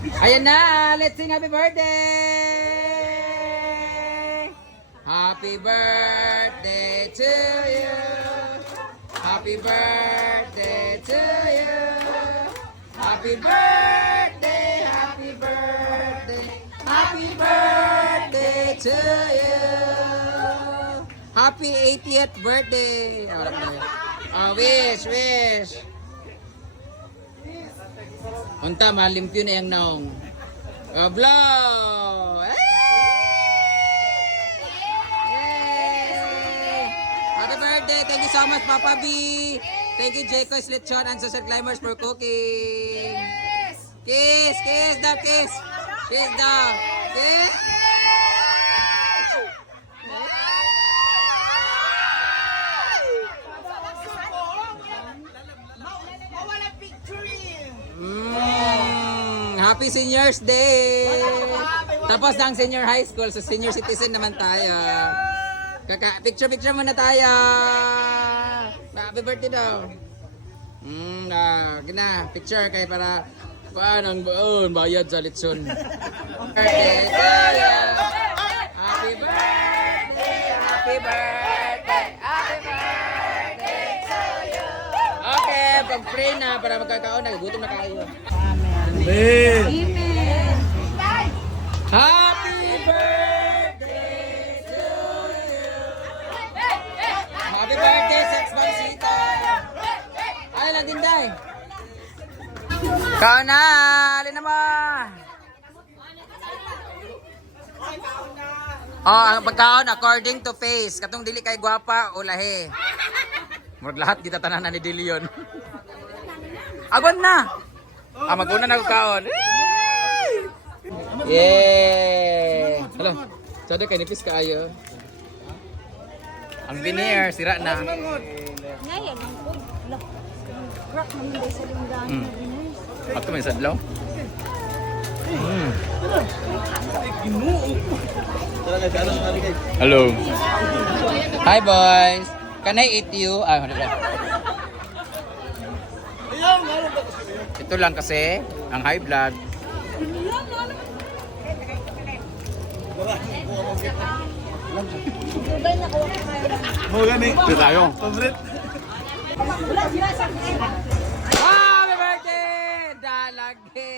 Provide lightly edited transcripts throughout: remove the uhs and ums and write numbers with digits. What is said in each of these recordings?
Ayan na, let's sing happy birthday! Happy birthday to you! Happy birthday to you! Happy birthday, happy birthday, happy birthday to you! Happy 80th birthday! Wish! Unta, malimpyo na yung naong. Blow! Yay! Happy birthday! Thank you so much, Papa B! Thank you, Jayco's Lechon and Social Climbers for cooking! Kiss! Kiss daw! Kiss! Kiss daw! Kiss! Happy Seniors Day! Tapos na ang senior high school, so senior citizen naman tayo. Picture muna tayo! Happy birthday daw! Picture kayo para paano ang bayad sa litson. Birthday to you! Happy birthday! Happy birthday! Happy birthday to you! Okay, pag-pray na para magkakaon na, gutom na kayo. Amen. Happy birthday to you. Happy birthday, Sex Bansita. Ay, Laginday. Kaon na, alin na mo. Oh, ang pagkaon according to face. Katong dili kay gwapa o lahi. Murag lahat kita tanan ni dili yon. Agwan na. Maguna na kaon. Yeah. Hello. Sada kay nipis kaayo. Ang veneer sira na. Ngayon, crack naman day sa linggan. Ato man sadlaw. Hello. Hi boys. Can I eat you? Ito lang kasi ang high blood. Mo gani. Ito tayo. Favorite. Happy birthday! Dalagi!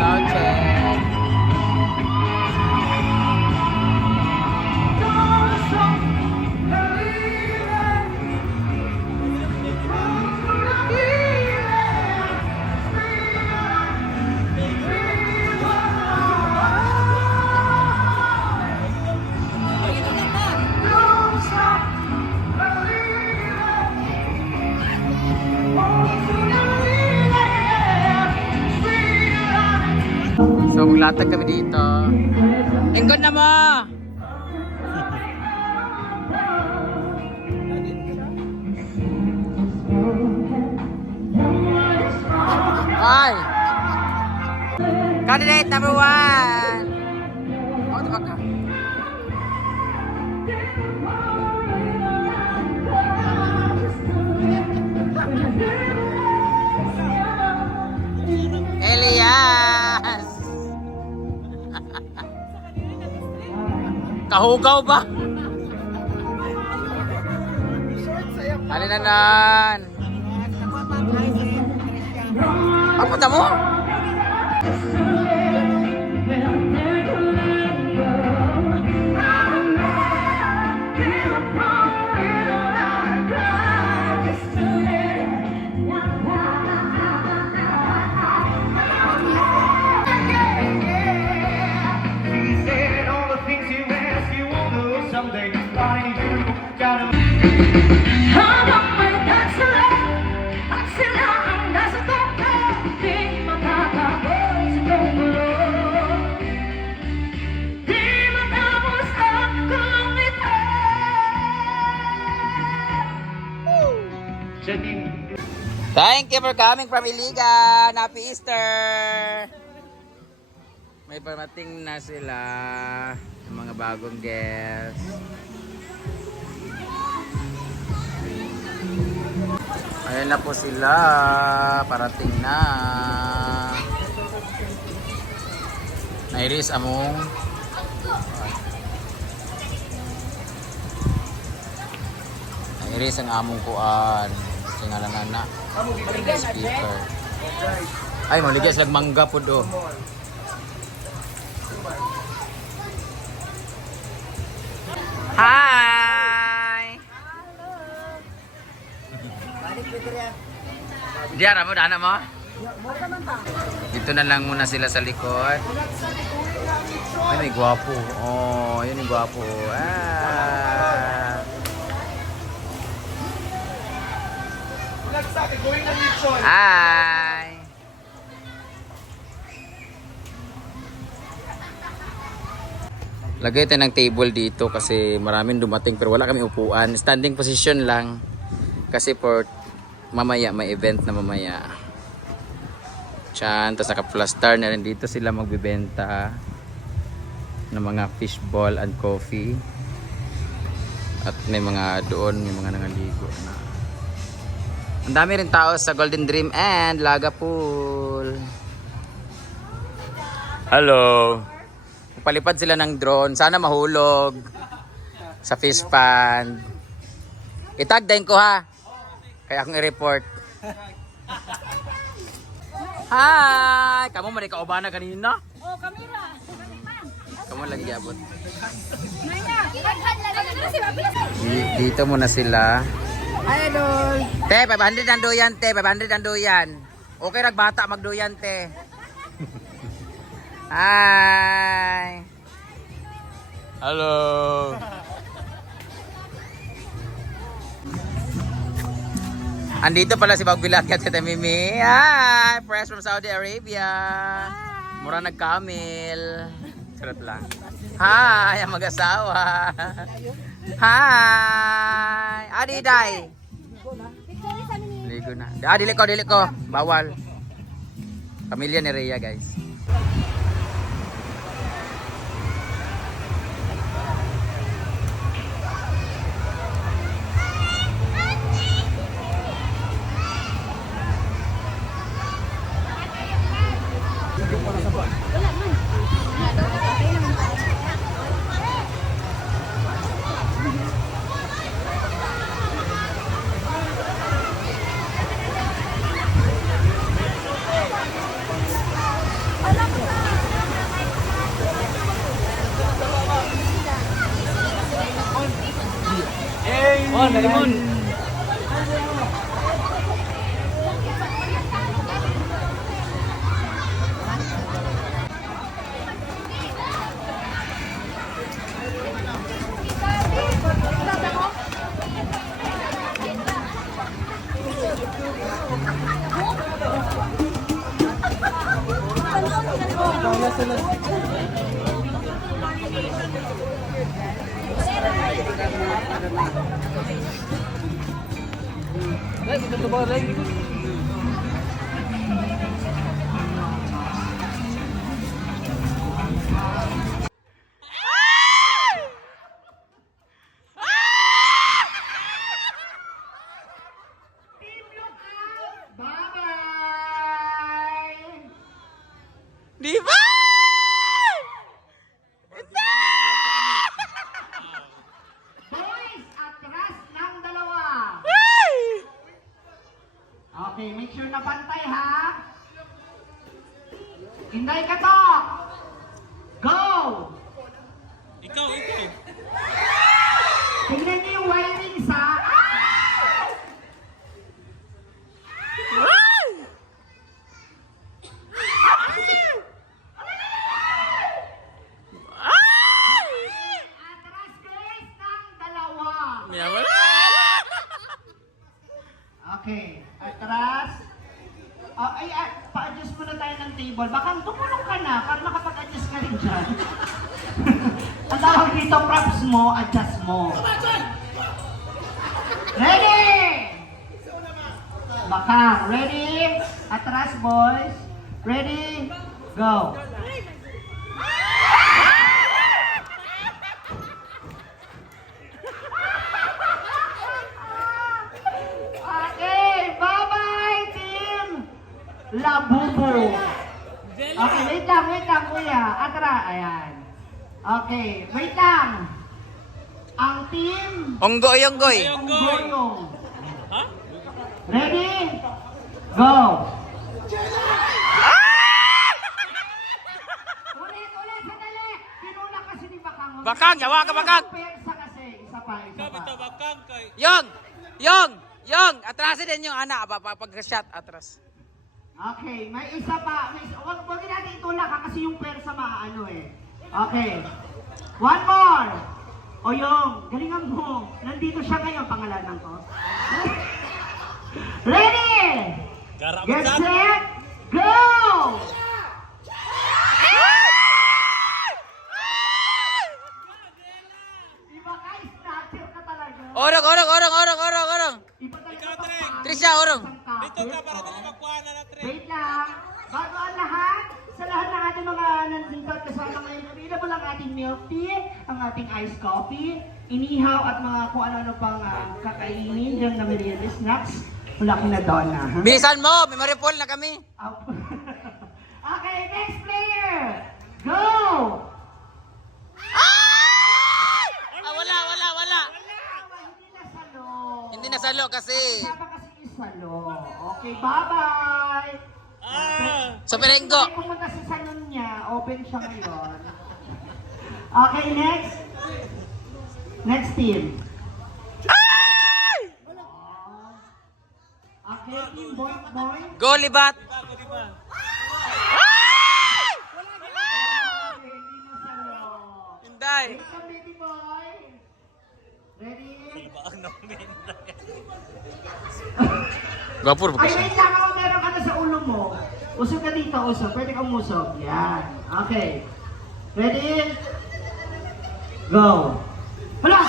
Sound check. So maglatag kami dito. Enggon na mo! Ay! Candidate number 1! Oh, diba ka? Elias! Kahugaw ba? Halinanan! Ang puta mo? Thank you for coming from Iligan. Happy Easter! May parating na sila ng mga bagong guests. Ayan na po sila. Parating na. Nairis among Nairis ang among kuan. Singalan na. Speaker. Ay, maligas lag mangga po do. Hi! Diyan mo, dana mo? Dito na lang muna sila sa likod. Ay, may gwapo. Oh, yun yung gwapo. Ah. Hi! Lagay tayo ng table dito kasi maraming dumating pero wala kami upuan. Standing position lang. Kasi for mamaya may event na mamaya. Diyan, tapos naka-plaster na rin dito sila magbibenta ng mga fishball and coffee. At may mga doon, may mga nangaligo na. Ang dami rin tao sa Golden Dream and Laga Pool. Hello! Palipad sila ng drone. Sana mahulog sa fish pond. Itag din ko ha. Kaya akong i-report. Hi! Kamu mali ka ubana kanina? Oh, kamera. Kamu lagi gabot. Naya, Dito muna sila. Hi, idol. Te, 500 ang duyan, te. 500 ang duyan. Okay, nagbata magduyan, te. Hi! Hello! Andito pala si Bagbilat at Tita Mimi. Hi! Fresh from Saudi Arabia. Mura nagkamil. Charot lang. Hi! Ang mag-asawa. Hi! Adiday! Ligo na. Dili ko. Bawal. Pamilya ni Rhea, guys. Oh, Nalimon. Di ba? Boys, atras ng dalawa. Okay, make sure na pantay ha. Inday Katok. Go! Ikaw. Tingnan niyo yung wiring sa... Atras guys ng dalawa. Okay, atras. Pa-adjust muna tayo ng table. Baka tumulong ka na para makapag-adjust ka rin dyan. Ang tawag dito, props mo, adjust mo. Ready? Baka, ready? Atras, boys. Ready? Go. Okay, bye! Labubo. Okay, wait lang, kuya. Atra, ayan. Okay, wait lang. Ang team, Onggoy. Goyong. Ready? Go! Ulit, sandali. Pinula kasi ni Bakang. Bakang, yawa ka, Bakang. Persa kasi, isa pa. Yung, atrasin din yung anak, pag-shot, atras. Okay, may isa pa. Huwag natin itulak ha, kasi yung persa maano eh. Okay. One more. O yung, galingan mo. Nandito siya ngayon, pangalanan ko. Ready? Get set, go! Iba ka, snatcher ka talaga. Orong. Iba talaga. Trisha, orong. Dito ka para dito magkuha na na trip. Wait lang. Bago ang lahat, sa lahat ng ating mga nandito at kasama ngayon, available ang ating milk tea, ang ating iced coffee, inihaw at mga kung ano-ano pang kakainin dyan na merienda snacks. Wala ko na doon na. Bilisan mo, memory full na kami. Okay, next player. Go! Wala. Hindi nasalo. Hindi nasalo kasi. Kasama kasi isalo. Okay, bye-bye. So, Perenggo. Kung pumunta sa salon niya, open siya ngayon. Okay, next. Next team. Okay, team boy. Go, Libat. Hindi nasalo. Hinday. Wait lang, baby boy. Ready? Gapur, Ay, wait lang ako. Meron ka na sa ulo mo. Usog ka dito, usog. Pwede kang umusog. Yan. Okay. Ready? Go. Hala!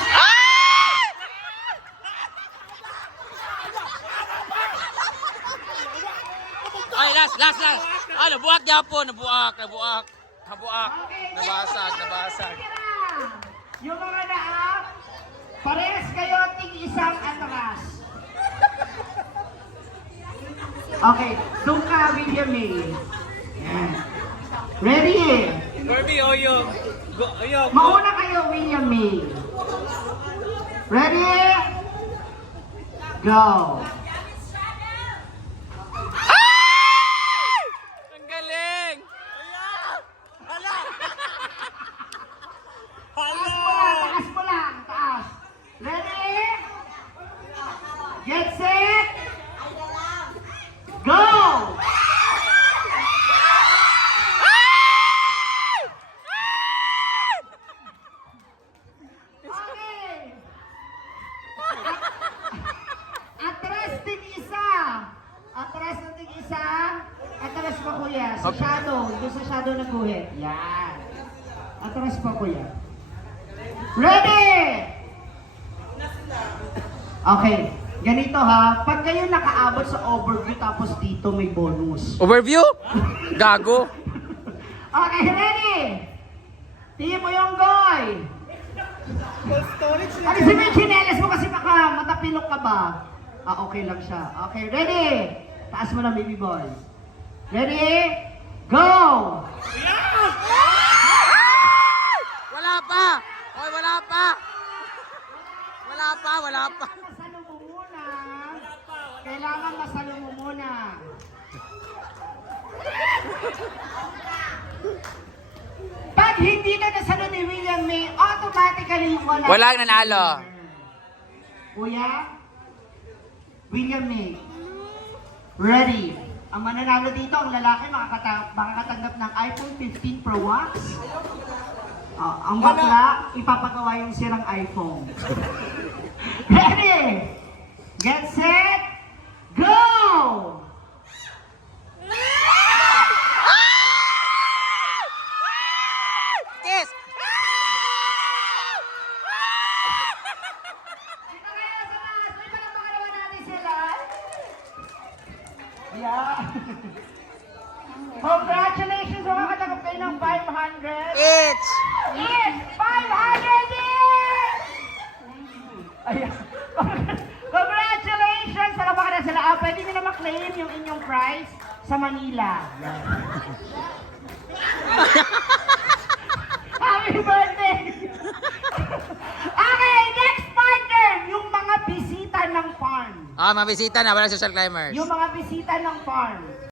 Ay, last. Ay, nabuak Japon, nabuak. Okay, Nabasag. Yung mga naap, parehas kayo tig-isang atras. Okay, doon ka, William May. Yan. Ready? Mauna kayo, William May. Ready? Go. Ang galing. Taas mo lang, taas. Ready? Get set. Go! Okay. Atras tig-isa. Atras na tig-isa. Atras pa kuya. Sa shadow. Doon sa shadow na guhit. Yan. Atras pa kuya. Ready! Okay. Ganito ha. Pag kayo nakaabot sa overview tapos dito may bonus. Overview? Gago. Okay, ready? Tingin mo yung goy. Alisin mo yung chinelas mo kasi baka matapilok ka ba? Okay lang siya. Okay, ready? Taas mo lang, baby boy. Ready? Go! Wala pa. Oy, wala pa. Masalo mo muna. Kailangan masalo mo muna. Pag hindi na nasalo ni William May, automatically wala. Walang nanalo. Kuya, William May, ready. Ang mananalo dito, ang lalaki makakatanggap ng iPhone 15 Pro Max. Ang bakla, ipapagawa yung sirang iPhone. Ready? Get set, go! Kiss. Dito kayo sa taas. May palakpakan naman natin sila. Yeah. Congratulations sa mga katanggap kayo ng 500. It's. Yes! 500 each! Ayan. Congratulations sa kapakanan sila. pwede nyo na maklaim yung inyong prize sa Manila. Happy birthday! Okay, next partner, yung mga bisita ng farm. Ah, mabisita na, walang social climbers. Yung mga bisita ng farm.